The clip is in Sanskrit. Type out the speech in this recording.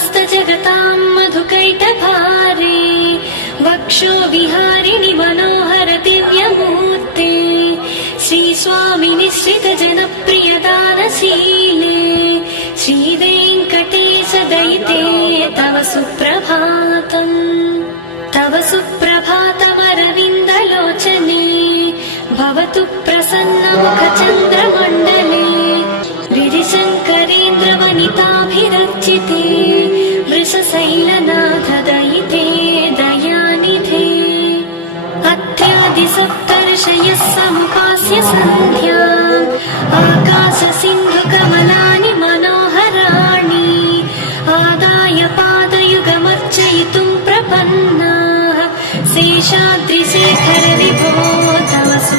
समस्तजगतां मधुकैटभारे वक्षो विहारिणि मनोहर दिव्यमूर्ते श्रीस्वामि निश्चितजनप्रियदानशीले श्रीवेङ्कटेश दयिते तव सुप्रभातम्। तव सुप्रभातमरविन्दलोचने भवतु प्रसन्नमुखचन्द्रमण्डले गिरिशङ्करेन्द्रवनिताभिरर्चिते वृषशैलनाथदयिते दयानिधे अत्यादिसप्तर्षयः समुपास्य सन्ध्याम् आकाशसिन्धुकमलानि मनोहराणि आदाय पादयुगमर्चयितुं प्रपन्नाः शेषाद्रिशेखर विभो